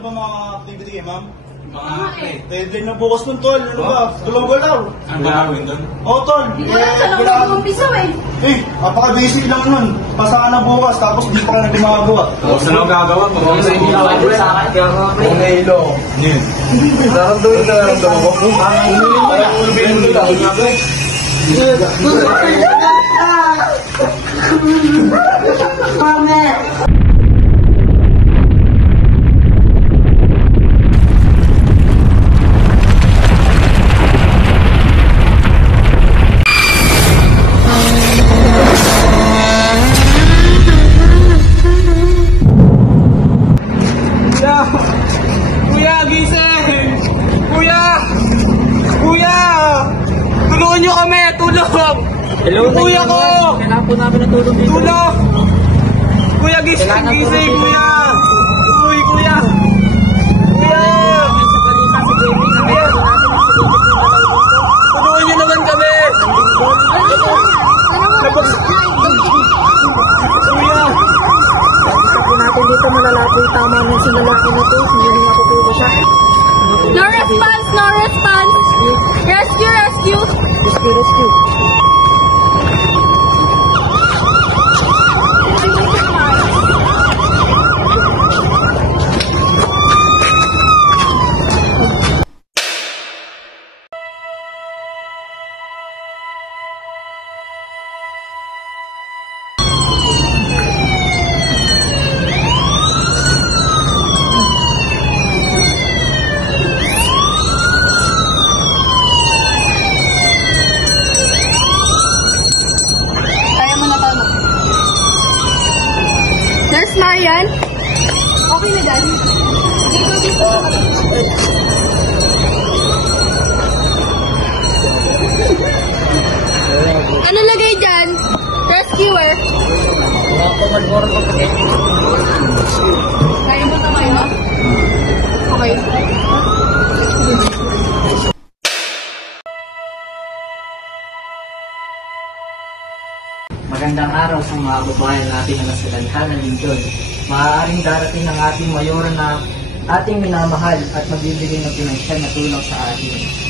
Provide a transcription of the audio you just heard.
ba mga activity kay ma'am? Mga Na bukas nun, tol. Ano ba? Gulaw-gulaw. Ano ba gagawin doon? Oo, tol. Hindi ko lang siya lang mag-umpisa Napaka-basic lang nun. Pasahan na bukas, tapos di pa ka na gumagawa. Tapos na lang gagawa. Tapos na hindi ako sa akin. Kung nahilo. Yun. Nararamdaman na nararamdaman ko. Ulubin Mame! Kuya, gising! Kuya! Kuya! Tulungan nyo kami! Tulong! Hello, Kuya ko! kailangan po namin ng tulong dito. Tulong! Kuya, gising! Kailangan po Gising! natin. Kuya! Uy, kuya! Kuya! Sa balita si Jamie na Kuya! Tulungan nyo naman kami! Kuya! Isa po natin dito malalabo yung tama ng sinalaki na to. Hindi na makukuha siya. No response! No response! Rescue! Rescue! Rescue. Kaya mo na to, no? Nurse Marian? Okay na, Daddy? Dito. Ano lagay dyan? Rescuer? Kaya mo kamay mo? Okay. Magandang araw sa mga kababayan natin na nasa lanhan ng lingkod. Maaaring darating ang ating mayor na ating minamahal at magbibigay ng pinansyal na tulong sa atin.